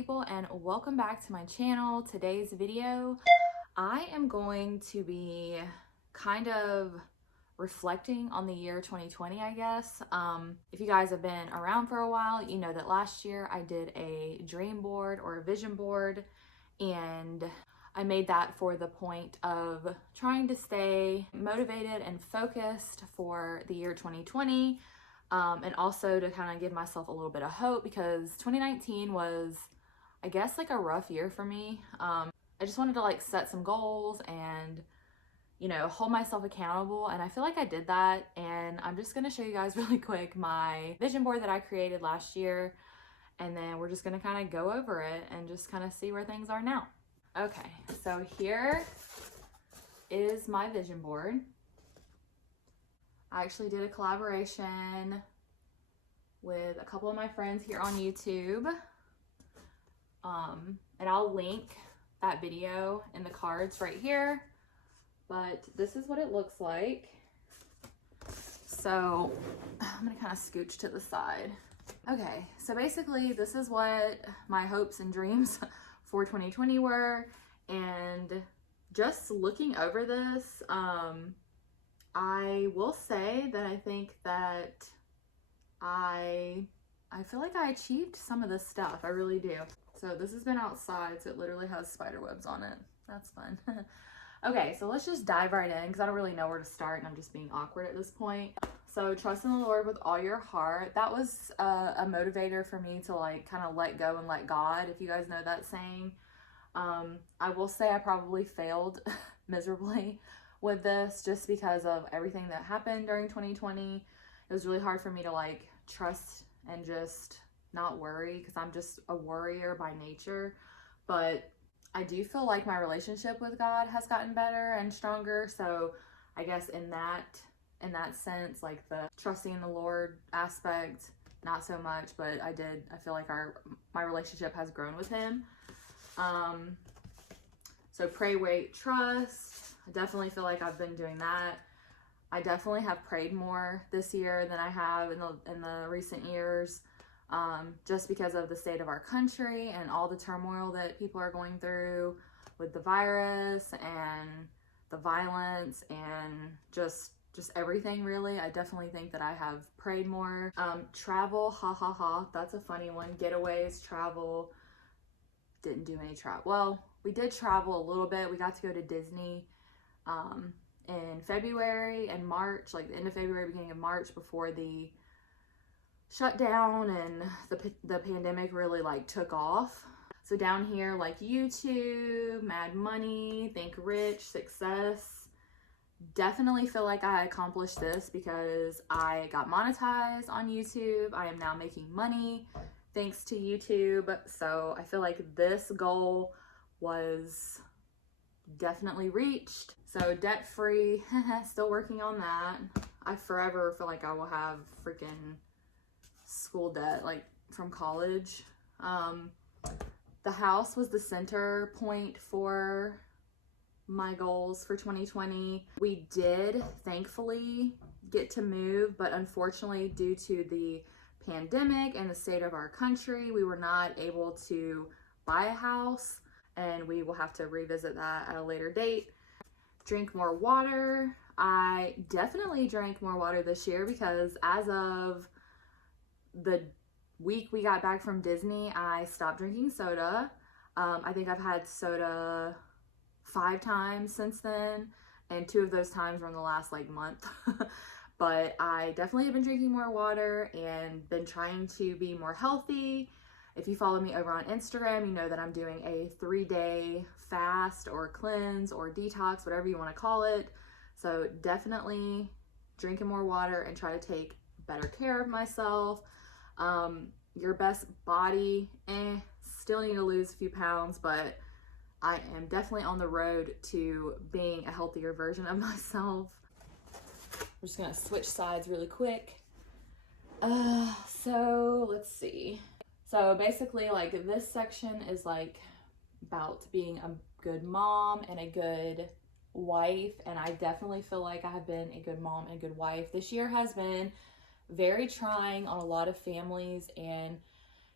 people, and welcome back to my channel. Today's video, I am going to be kind of reflecting on the year 2020, I guess. If you guys have been around for a while, you know that last year I did a dream board or a vision board, and I made that for the point of trying to stay motivated and focused for the year 2020. And also to kind of give myself a little bit of hope, because 2019 was, I guess, like a rough year for me. I just wanted to like set some goals and, you know, hold myself accountable, and I feel like I did that. And I'm just going to show you guys really quick my vision board that I created last year, and then we're just going to kind of go over it and just kind of see where things are now. Okay, so here is my vision board. I actually did a collaboration with a couple of my friends here on YouTube. And I'll link that video in the cards right here. But this is what it looks like. So I'm gonna kind of scooch to the side. Okay, so basically this is what my hopes and dreams for 2020 were. And just looking over this, I will say that I think that I feel like I achieved some of this stuff. I really do. So this has been outside, so it literally has spider webs on it. That's fun. Okay, so let's just dive right in, because I don't really know where to start and I'm just being awkward at this point. So trust in the Lord with all your heart. That was a motivator for me to like kind of let go and let God, if you guys know that saying. I will say I probably failed miserably with this, just because of everything that happened during 2020. It was really hard for me to like trust and just not worry, because I'm just a worrier by nature. But I do feel like my relationship with God has gotten better and stronger. So I guess in that sense, like the trusting in the Lord aspect, not so much, but I feel like my relationship has grown with him. So pray, wait, trust. I definitely feel like I've been doing that. I definitely have prayed more this year than I have in the recent years, just because of the state of our country and all the turmoil that people are going through with the virus and the violence and just everything, really. I definitely think that I have prayed more. Travel, that's a funny one. Getaways, travel. Didn't do any travel. Well, we did travel a little bit. We got to go to Disney in February and March, like the end of February, beginning of March, before the shutdown and the pandemic really like took off. So down here, like YouTube, Mad Money, Think Rich, Success, definitely feel like I accomplished this because I got monetized on YouTube. I am now making money thanks to YouTube. So I feel like this goal was definitely reached. So debt free, still working on that. I forever feel like I will have freaking school debt, like from college. The house was the center point for my goals for 2020. We did thankfully get to move, but unfortunately due to the pandemic and the state of our country, we were not able to buy a house, and we will have to revisit that at a later date. Drink more water. I definitely drank more water this year, because as of the week we got back from Disney, I stopped drinking soda. I think I've had soda 5 times since then, and 2 of those times were in the last like month. But I definitely have been drinking more water and been trying to be more healthy. If you follow me over on Instagram, you know that I'm doing a 3-day fast or cleanse or detox, whatever you want to call it. So definitely drinking more water and try to take better care of myself. Your best body, still need to lose a few pounds, but I am definitely on the road to being a healthier version of myself. I'm just gonna switch sides really quick. So let's see. So basically, like, this section is like about being a good mom and a good wife, and I definitely feel like I have been a good mom and a good wife. This year has been very trying on a lot of families, and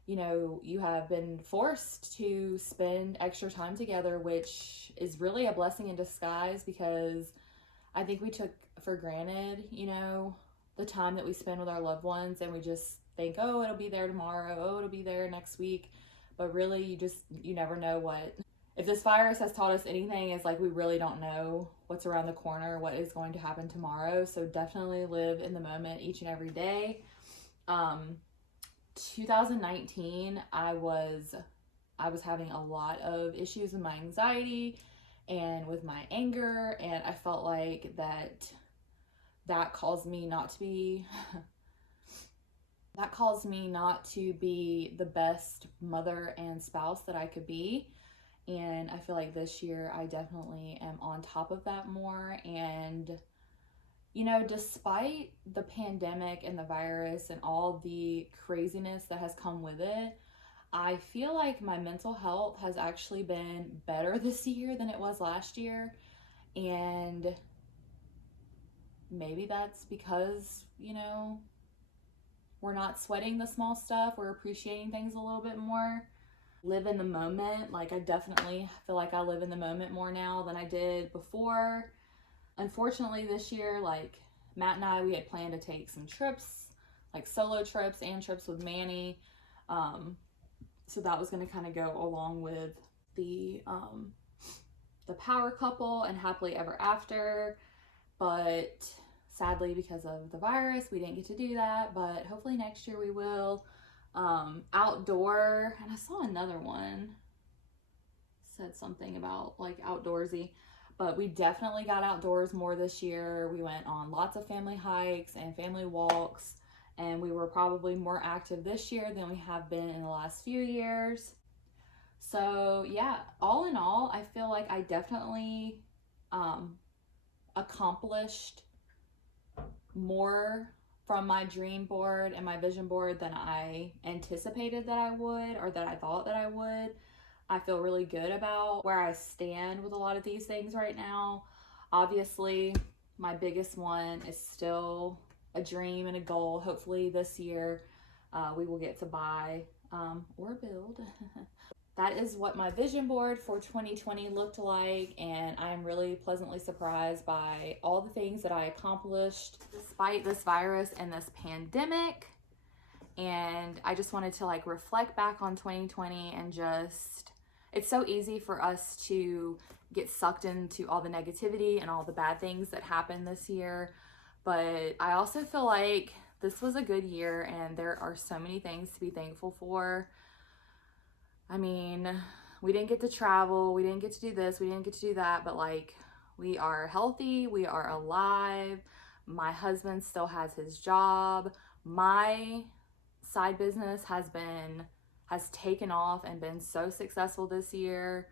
you know, you have been forced to spend extra time together, which is really a blessing in disguise, because I think we took for granted, you know, the time that we spend with our loved ones, and we just think, oh, it'll be there tomorrow, oh, it'll be there next week. But really, you never know what. If this virus has taught us anything, is like we really don't know what's around the corner, what is going to happen tomorrow. So definitely live in the moment each and every day. 2019, I was having a lot of issues with my anxiety and with my anger, and I felt like that caused me not to be the best mother and spouse that I could be. And I feel like this year I definitely am on top of that more. And you know, despite the pandemic and the virus and all the craziness that has come with it, I feel like my mental health has actually been better this year than it was last year. And maybe that's because, you know, we're not sweating the small stuff, we're appreciating things a little bit more. Live in the moment. Like, I definitely feel like I live in the moment more now than I did before. Unfortunately, this year, like, Matt and I, we had planned to take some trips, like solo trips and trips with Manny. So that was going to kind of go along with the power couple and happily ever after. But sadly, because of the virus, we didn't get to do that. But hopefully next year we will. Outdoor, and I saw another one said something about like outdoorsy, but we definitely got outdoors more this year. We went on lots of family hikes and family walks, and we were probably more active this year than we have been in the last few years. So yeah, all in all, I feel like I definitely accomplished more from my dream board and my vision board than I anticipated that I would, or that I thought that I would. I feel really good about where I stand with a lot of these things right now. Obviously, my biggest one is still a dream and a goal. Hopefully this year we will get to buy or build. That is what my vision board for 2020 looked like, and I'm really pleasantly surprised by all the things that I accomplished despite this virus and this pandemic. And I just wanted to like reflect back on 2020 and just, it's so easy for us to get sucked into all the negativity and all the bad things that happened this year. But I also feel like this was a good year, and there are so many things to be thankful for. I mean, we didn't get to travel, we didn't get to do this, we didn't get to do that, but like, we are healthy, we are alive. My husband still has his job. My side business has taken off and been so successful this year.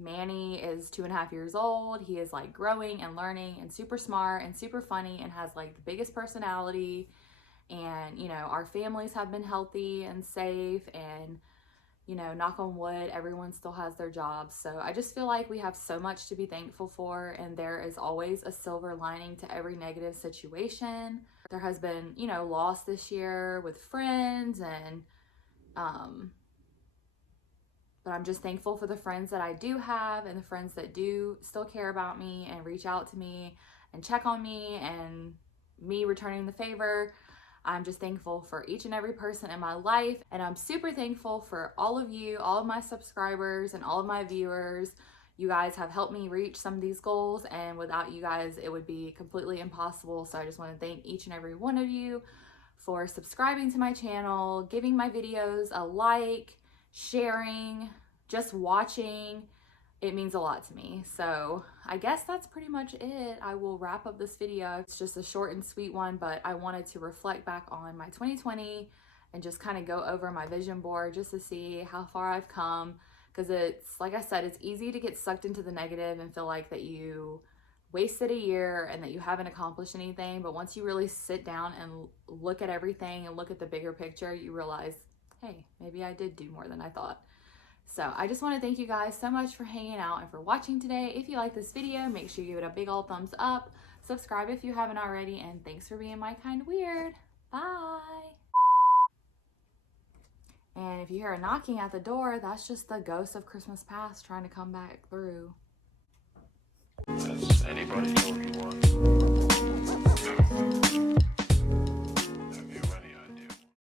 Manny is 2.5 years old. He is like growing and learning and super smart and super funny and has like the biggest personality. And, you know, our families have been healthy and safe, and, you know, knock on wood, everyone still has their jobs. So I just feel like we have so much to be thankful for, and there is always a silver lining to every negative situation. There has been, you know, loss this year with friends, and, but I'm just thankful for the friends that I do have, and the friends that do still care about me and reach out to me and check on me, and me returning the favor. I'm just thankful for each and every person in my life, and I'm super thankful for all of you, all of my subscribers, and all of my viewers. You guys have helped me reach some of these goals, and without you guys, it would be completely impossible. So I just want to thank each and every one of you for subscribing to my channel, giving my videos a like, sharing, just watching. It means a lot to me. So I guess that's pretty much it. I will wrap up this video. It's just a short and sweet one, but I wanted to reflect back on my 2020 and just kind of go over my vision board just to see how far I've come. Because it's, like I said, it's easy to get sucked into the negative and feel like that you wasted a year and that you haven't accomplished anything. But once you really sit down and look at everything and look at the bigger picture, you realize, hey, maybe I did do more than I thought. So I just want to thank you guys so much for hanging out and for watching today. If you like this video, make sure you give it a big old thumbs up. Subscribe if you haven't already, and thanks for being my kind weird. Bye. And if you hear a knocking at the door, that's just the ghost of Christmas past trying to come back through. Has anybody told you why?